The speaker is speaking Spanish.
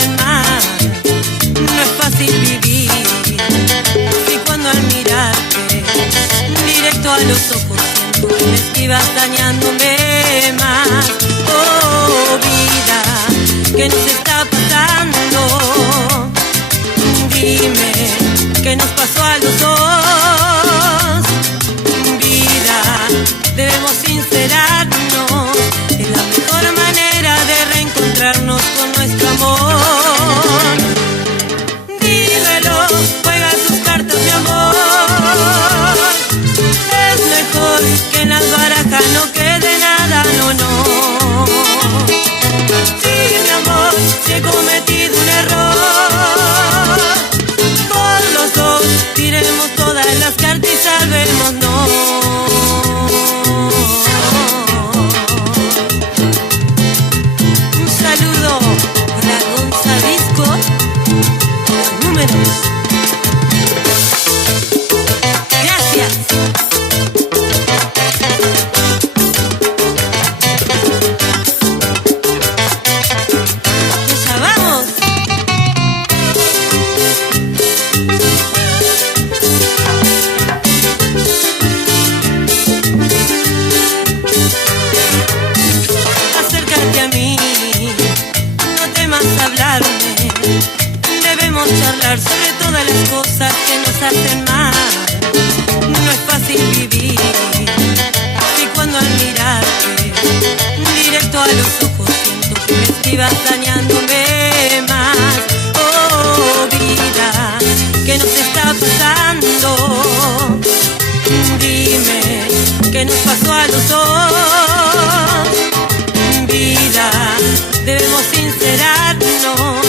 hacen mal. No es fácil vivir y cuando al mirarte directo a los ojos siento que me esquivas dañándome más. Oh vida, ¿qué nos está pasando? Dime, ¿qué nos pasó a los dos? Vida, debemos sincerarnos, es la mejor manera de reencontrarnos con nuestro amor. Dímelo, juega tus cartas, mi amor. Es mejor que en las barajas no quede nada, no, no. Sí, mi amor, si he cometido un error, por los dos tiremos todas las cartas y salvémonos. Un saludo para Gonzalisco, los números. Gracias. Ya vamos. Acércate a mí, no temas hablarme. Debemos charlar sobre todas las cosas que nos hacen mal. No es fácil vivir y cuando al mirarte directo a los ojos siento que me esquivas dañándome más. Oh vida, ¿qué nos está pasando? Dime, ¿qué nos pasó a los dos? Vida, debemos sincerarnos,